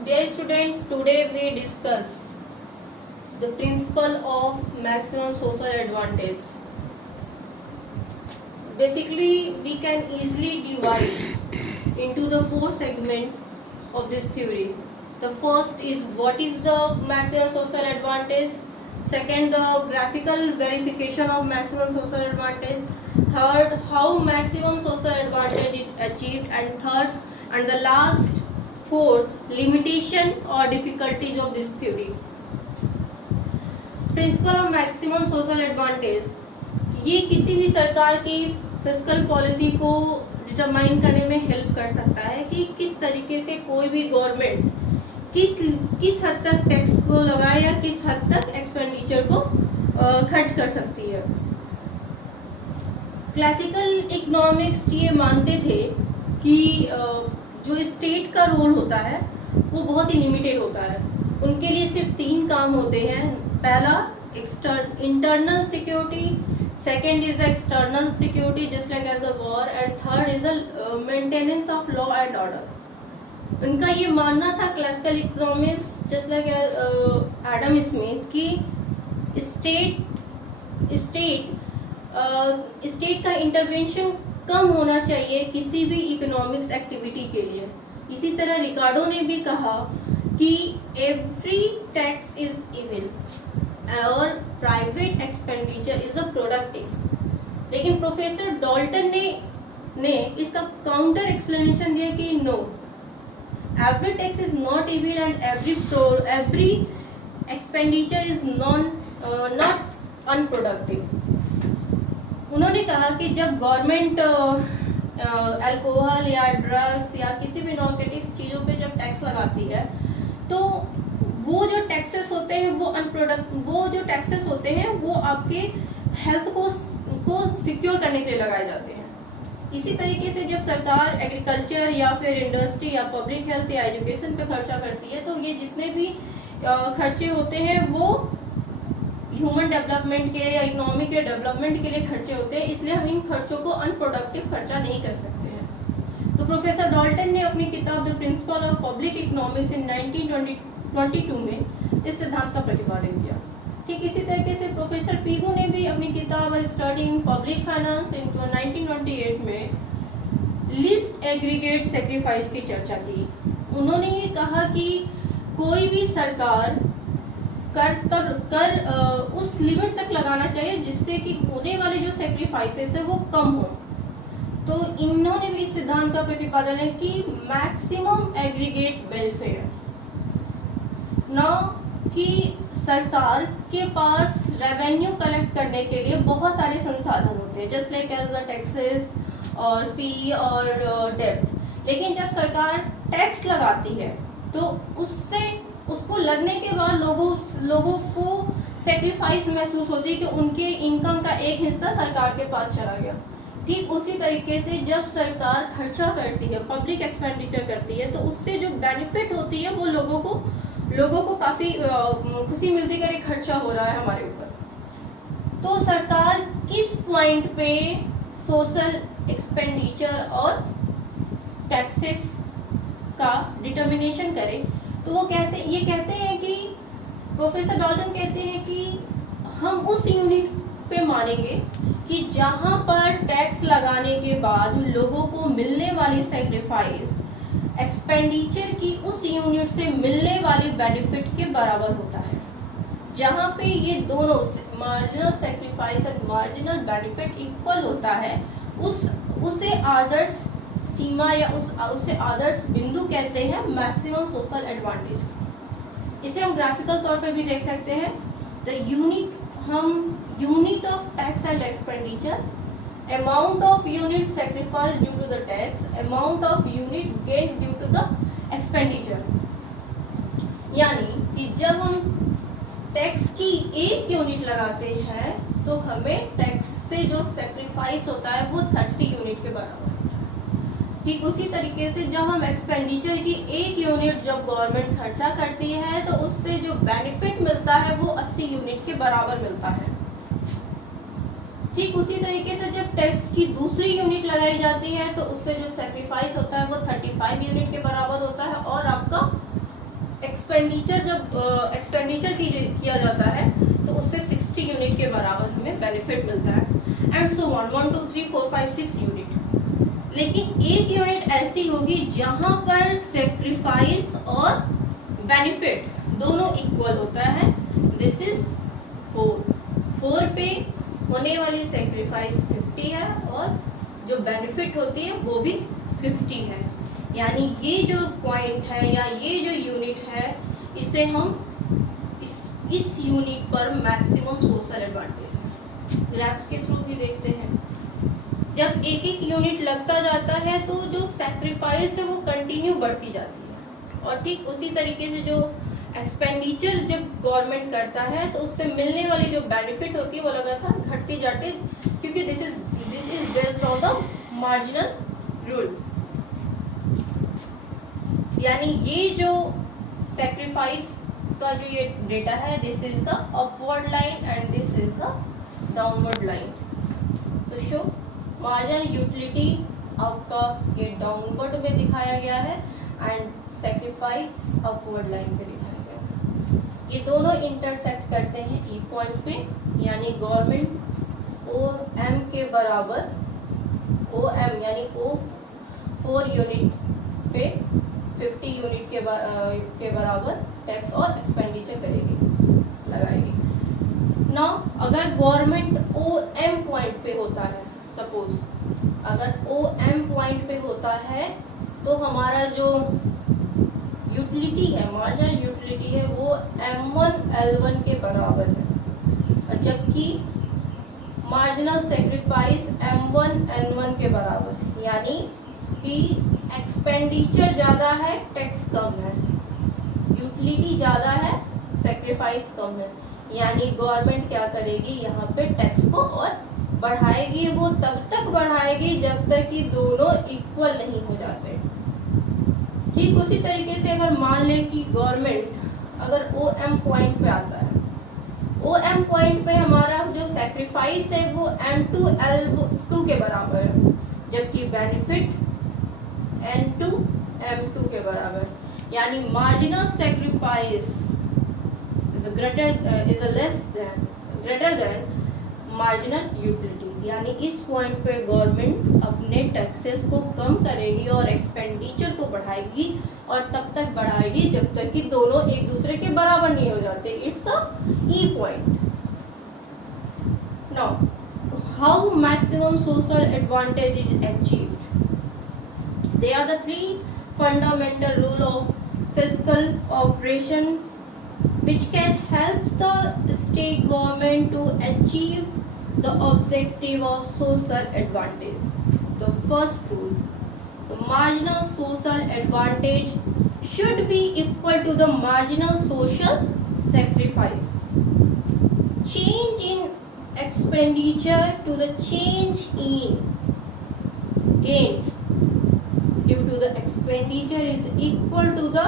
Dear student, today we discuss the principle of maximum social advantage. Basically, we can easily divide into the four segments of this theory. The first is what is the maximum social advantage. Second, the graphical verification of maximum social advantage. Third, how maximum social advantage is achieved. And third, and the last, fourth, limitation or difficulties of this theory. Principle of maximum social advantage, ये किसी भी सरकार की fiscal policy को determine करने में help कर सकता है कि किस तरीके से कोई भी गवर्नमेंट किस हद तक टैक्स को लगाए या किस हद तक एक्सपेंडिचर को खर्च कर सकती है। क्लासिकल इकोनॉमिक्स ये मानते थे कि जो स्टेट का रोल होता है वो बहुत ही लिमिटेड होता है। उनके लिए सिर्फ तीन काम होते हैं। पहला internal security, second is external security just like as a war, and third is the maintenance of law and order. उनका ये मानना था classical economics just like Adam Smith कि स्टेट का इंटरवेंशन कम होना चाहिए किसी भी इकोनॉमिक्स एक्टिविटी के लिए। इसी तरह रिकार्डो ने भी कहा कि एवरी टैक्स इज इविल और private expenditure is a productive. लेकिन प्रोफेसर डॉल्टन ने इसका काउंटर एक्सप्लेनेशन दिया कि no, every tax is not evil and every expenditure is not unproductive. उन्होंने कहा कि जब गवर्नमेंट अल्कोहल या ड्रग्स या किसी भी नॉर्कोटिक्स चीज़ों पे जब टैक्स लगाती है तो वो जो टैक्सेस होते हैं वो आपके हेल्थ को सिक्योर करने के लिए लगाए जाते हैं। इसी तरीके से जब सरकार एग्रीकल्चर या फिर इंडस्ट्री या पब्लिक हेल्थ या एजुकेशन पे खर्चा करती है तो ये जितने भी खर्चे होते हैं वो ह्यूमन डेवलपमेंट के लिए या इकोनॉमी के डेवलपमेंट के लिए खर्चे होते हैं, इसलिए हम इन खर्चों को अनप्रोडक्टिव खर्चा नहीं कर सकते हैं। तो प्रोफेसर डॉल्टन ने अपनी किताब the principle of public economics in 1922 में इस सिद्धांत का प्रतिपादन किया। ठीक इसी तरीके से प्रोफेसर पीगू ने भी अपनी किताब स्टडीइंग पब्लिक फाइनेंस इन 1928 में लीस्ट एग्रीगेट सेक्रीफाइस की चर्चा की। उन्होंने ये कहा कि कोई भी सरकार कर उस लिमिट तक लगाना चाहिए जिससे कि होने वाले जो सेक्रीफाइसेस है वो कम हो। तो इन्होंने भी इस सिद्धांत का प्रतिपादन है कि मैक्सिमम एग्रीगेट वेलफेयर, ना कि सरकार के पास रेवेन्यू कलेक्ट करने के लिए बहुत सारे संसाधन होते हैं just like as the taxes और फी और डेब्ट। लेकिन जब सरकार टैक्स लगाती है तो उसको लगने के बाद लोगों को सेक्रीफाइस महसूस होती है कि उनके इनकम का एक हिस्सा सरकार के पास चला गया। ठीक उसी तरीके से जब सरकार खर्चा करती है, पब्लिक एक्सपेंडिचर करती है, तो उससे जो बेनिफिट होती है वो लोगों को काफी खुशी मिलती है कि खर्चा हो रहा है हमारे ऊपर। तो सरकार किस पॉइंट पे सोशल एक्सपेंडिचर और टैक्सेस का डिटर्मिनेशन करे, तो वो कहते हैं कि प्रोफेसर डॉल्टन कहते हैं कि हम उस यूनिट पे मानेंगे कि जहां पर टैक्स लगाने के बाद लोगों को मिलने वाली सेक्रीफाइस एक्सपेंडिचर की उस यूनिट से मिलने वाली बेनिफिट के बराबर होता है। जहां पे ये दोनों marginal sacrifice and marginal benefit equal होता है उसे आदर्श सीमा या उसे आदर्श बिंदु कहते हैं मैक्सिमम सोशल एडवांटेज। इसे हम ग्राफिकल तौर पे भी देख सकते हैं। Unit of tax and expenditure, amount of unit sacrifice due to the tax, amount of unit gain due to the expenditure. यानी कि जब हम टैक्स की एक यूनिट लगाते हैं तो हमें टैक्स से जो सेक्रीफाइस होता है वो 30 यूनिट के बराबर। ठीक उसी तरीके से जब हम एक्सपेंडिचर की एक यूनिट जब गवर्नमेंट खर्चा करती है तो उससे जो बेनिफिट मिलता है वो 80 यूनिट के बराबर मिलता है। ठीक उसी तरीके से जब टैक्स की दूसरी यूनिट लगाई जाती है तो उससे जो सेक्रीफाइस होता है वो 35 यूनिट के बराबर होता है और आपका एक्सपेंडिचर जब एक्सपेंडिचर किया जाता है तो उससे 60 यूनिट के बराबर हमें बेनिफिट मिलता है, एंड सो ऑन 1 2 3 4 5 6 यूनिट। लेकिन एक यूनिट ऐसी होगी जहां पर सेक्रीफाइस और बेनिफिट दोनों इक्वल होता है। दिस इज 4 पे होने वाली सेक्रीफाइस 50 है और जो बेनिफिट होती है वो भी 50 है। यानी ये जो पॉइंट है या ये जो यूनिट है, इसे हम इस यूनिट पर मैक्सिमम सोशल एडवांटेज है। ग्राफ्स के थ्रू भी देखते हैं, जब एक एक यूनिट लगता जाता है तो जो सेक्रीफाइस है वो कंटिन्यू बढ़ती जाती है, और ठीक उसी तरीके से जो एक्सपेंडिचर जब गवर्नमेंट करता है तो उससे मिलने वाली जो बेनिफिट होती है वो लगातार घटती जाती है, क्योंकि this is based on the marginal rule. यानी ये जो सेक्रीफाइस का जो ये डेटा है, this is the upward line and this is the downward line. तो शो मार्जिनल यूटिलिटी आपका ये डाउनवर्ड में दिखाया गया है एंड सेक्रीफाइस अपवर्ड लाइन पे दिखाया गया है। ये दोनों इंटरसेक्ट करते हैं ई पॉइंट पे, यानी गवर्नमेंट ओ एम के बराबर ओ एम यानी ओ 4 यूनिट पे 50 यूनिट के बराबर टैक्स और एक्सपेंडिचर करेगी, लगाएगी। नाउ अगर गवर्नमेंट ओ एम पॉइंट पे होता है, सपोज अगर ओ एम पॉइंट पे होता है तो हमारा जो यूटिलिटी है, मार्जिनल यूटिलिटी है, वो M1 L1 के बराबर है, जबकि मार्जिनल सेक्रीफाइस M1 N1 के बराबर है। यानी कि एक्सपेंडिचर ज़्यादा है, टैक्स कम है, यूटिलिटी ज़्यादा है, सेक्रीफाइस कम है। यानी गवर्नमेंट क्या करेगी, यहाँ पे टैक्स को और बढ़ाएगी। वो तब तक बढ़ाएगी जब तक कि दोनों इक्वल नहीं हो जाते। ठीक उसी तरीके से अगर मान लें कि गवर्नमेंट अगर ओ एम पॉइंट पे आता है, ओ एम पॉइंट पे हमारा जो सेक्रीफाइस है वो M2 L2 के बराबर है, जबकि बेनिफिट N2 M2 के बराबर। यानी marginal sacrifice is greater than marginal utility. यानी इस पॉइंट पे गवर्नमेंट अपने टैक्सेस को कम करेगी और एक्सपेंडिचर को बढ़ाएगी, और तब तक बढ़ाएगी जब तक कि दोनों एक दूसरे के बराबर नहीं हो जाते। It's a E point. Now how maximum social advantage is achieved? They are the 3 fundamental rules of fiscal operation which can help the state government to achieve the objective of social advantage. The first rule, the marginal social advantage should be equal to the marginal social sacrifice. Change in expenditure to the change in gain due to the expenditure is equal to the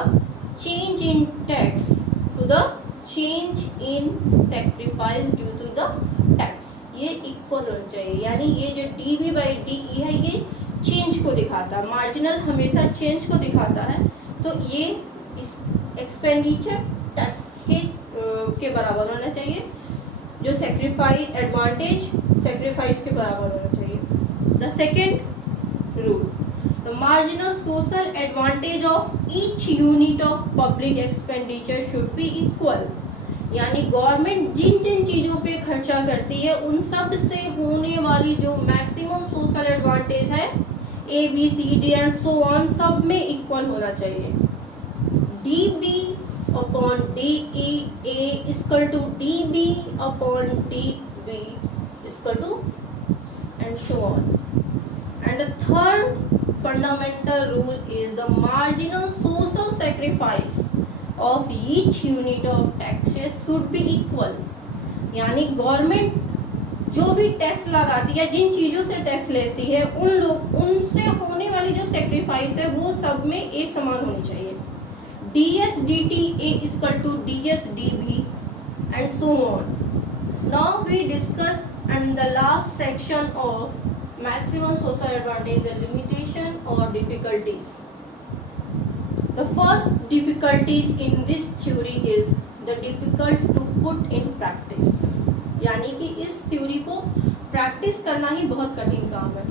change in tax to the change in sacrifice due to the tax. ये equal होना चाहिए। यानी ये जो DB by DE है ये change को दिखाता है, मार्जिनल हमेशा चेंज को दिखाता है। तो ये इस एक्सपेंडिचर टैक्स के बराबर होना चाहिए, जो सेक्रीफाइस एडवांटेज सेक्रीफाइस के बराबर होना चाहिए। The second rule, the marginal social advantage of each unit of public expenditure should be equal. यानी गवर्नमेंट जिन जिन चीज़ों पे खर्चा करती है उन सब से होने वाली जो मैक्सिमम सोशल एडवांटेज है ABCD एंड सो ऑन सब में इक्वल होना चाहिए। DB upon DE equal to DB upon DB equal to and so on. And the third fundamental rule is the marginal social sacrifice of each unit of taxes should be equal. यानी government जो भी tax लगाती है, जिन चीज़ों से tax लेती है, उनसे होने वाली जो सेक्रीफाइस है वो सब में एक समान होनी चाहिए। DSDT equal to DSDB and so on. Now we discuss and the last section of maximum social advantage and limitation or difficulties. The first difficulties in this theory is the difficult to put in practice. यानी कि इस theory को practice करना ही बहुत कठिन काम है,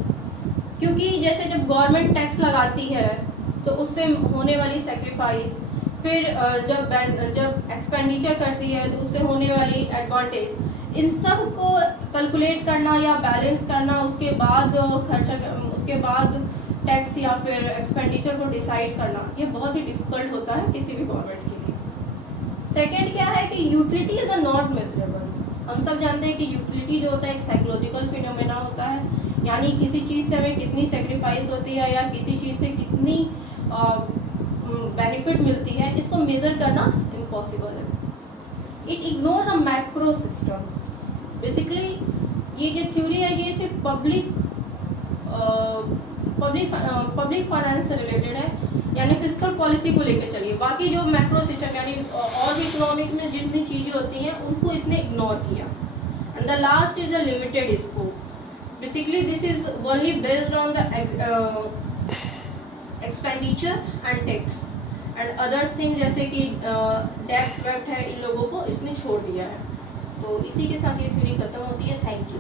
क्योंकि जैसे जब गवर्नमेंट टैक्स लगाती है तो उससे होने वाली सेक्रीफाइस, फिर जब एक्सपेंडिचर करती है तो उससे होने वाली एडवांटेज, इन सब को कैलकुलेट करना या बैलेंस करना, उसके बाद खर्चा, उसके बाद टैक्स या फिर एक्सपेंडिचर को डिसाइड करना, ये बहुत ही डिफिकल्ट होता है किसी भी गवर्नमेंट के लिए। सेकेंड क्या है कि यूटिलिटीज आर नॉट मेजरेबल। हम सब जानते हैं कि यूटिलिटी जो होता है एक साइकोलॉजिकल फिनोमेना होता है, यानी किसी चीज़ से हमें कितनी सेक्रीफाइस होती है या किसी चीज़ से कितनी बेनिफिट मिलती है, इसको मेजर करना इम्पॉसिबल है। It ignore the macro system. Basically ये जो थ्योरी है ये सिर्फ पब्लिक फाइनेंस से रिलेटेड है, यानी फिस्कल पॉलिसी को लेकर चलिए। बाकी जो मैक्रो सिस्टम यानी और भी इकोनॉमिक में जितनी चीज़ें होती हैं उनको इसने इग्नोर किया। And the last is the limited scope. Basically this is only based on the expenditure and tax and others thing, जैसे कि डेट वेट है, इन लोगों को इसने छोड़ दिया है। तो इसी के साथ ये थ्योरी खत्म होती है। Thank you.